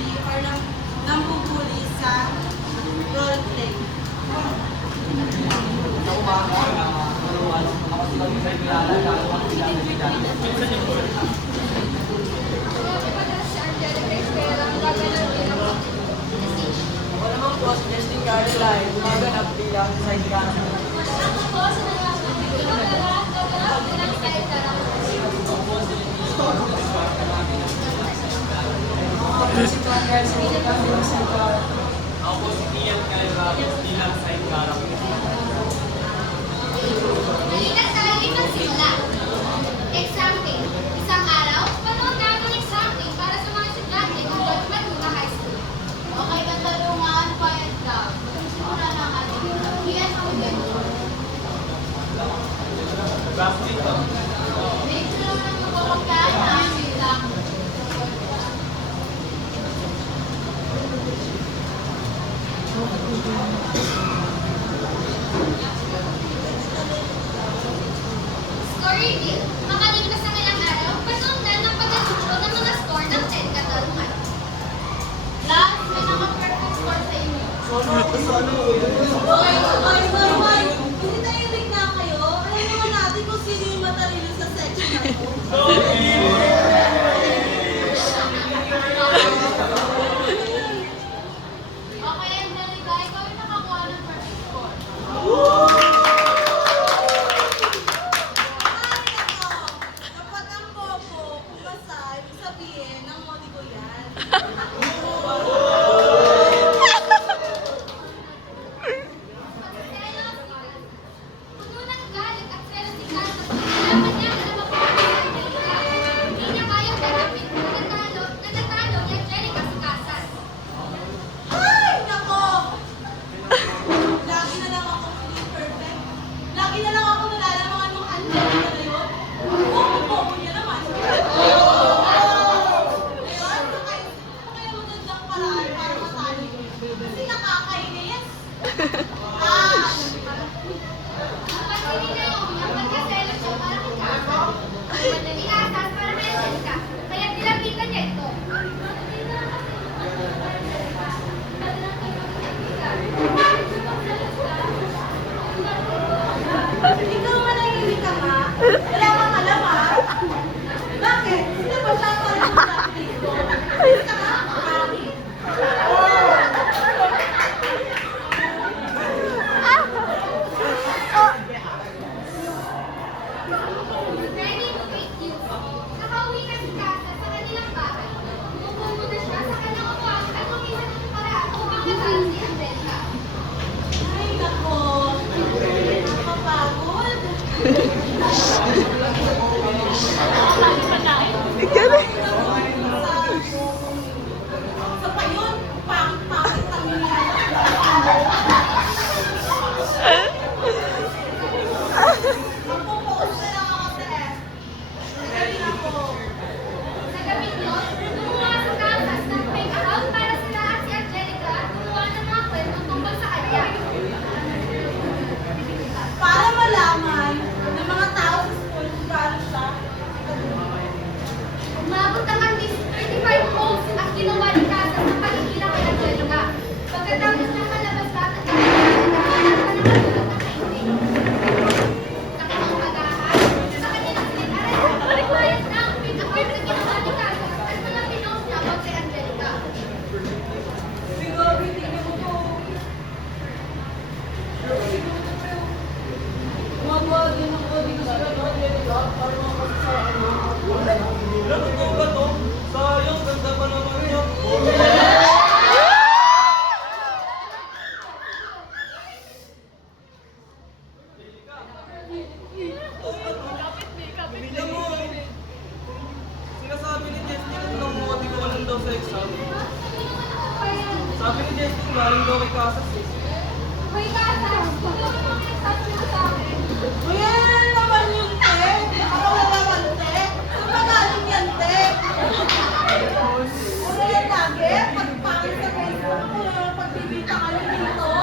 nambubuli or nambubuli sa roleplay. Sa umaga, ako sila yung sa kilala, gano'n sila nagigyan. Ako naman po, si Justin Caroline, gumaganap bilang side character. Ako po si Ian Caroline bilang side character. Malinas tayo magsimula. Example. Isang araw, panood natin ng example para sa mga estudyante kung ba't Laguna High School. Okay, katarungan, quiet daw. Simula ng ating iyan ang dito. Plastic to. Make sure na magpapagkaan lang. Score reveal. Makalipas ang ilang araw, pasundan ng pag-asulo ng mga score ng 10 katarungan. Plus, may naka-perfect score sa inyo. Hoy! Hindi tayo na kayo. Alam naman natin kung sino yung matalino sa section na to. Okay, Angelica, ikaw yung nakakuha ng perfect score. Kapag ang bobo, kung basa, ibig sabihin, ang modi ko yan. Puno ng galit at selos si Kat at nalaman niya na mabuhay si Angelica. Hindi niya kayang harapin na natalo ni Angelica sa kasal. Ay, nako! Lagi na lang ako hindi perfect. Lagi na lang ako nalalamangan ng Angelica na yun. Bobo niya naman. Ngayon, kaya magandang paraan para matalo yun. Kasi nakakainis. Ang pansinin niya yung pagkaselos siya para kay Kat. Madali kasal para kay Angelica. Kaya nilapitan niya ito. Ikaw manahimik ka nga. Wala kang alam ha. Bakit? Sino ba siya pa rin sa dito? Hindi ka nga, makakari. Ready to take you. Nakauwi na si Casa sa kanilang bahay. Umupo muna siya sa kanyang upuan at umisan ng paraan upang kasal si Angelica. Ay, nako. Nakapagod. Sa pa yun, pangit kami. Magpo-focus na lang ako sa F. Dali na po. Sa gabing yun, gumawa sa Casas ng fake account para sila at si Angelica at gumawa ng mga kwento tungkol sa kanya. Para malaman ng mga tao sa school kung gaano siya. Umabot ang at least 35 posts ang ginawa ni Casas ng pagkikita kay Angelica. Pagkatapos ng malabas lahat ng sa kanyang pag-aaral, sa kanilang silid-aralan, required na ang fake account na ginawa ni Casas at mga pinost niya about kay Angelica. Siguro, tingnan mo to. Gumagawa din ako dito sa Angelica para makapasa sa ano. Ano ba to? Sayang, ganda pa naman yun. Tingnan mo. Sinasabi ni Justin nung modi ko anong daw sa exam. Sabi ni Justin, galing daw kay Casas eh. Hoy, Casas! Huwag mo naman exam sa akin. Kuya, ano naman yun, te? Ako wala naman, te. Saan ba galing yan, te? Ano yan lagi? Pagpangit sa Facebook, pagbibita ka rin dito.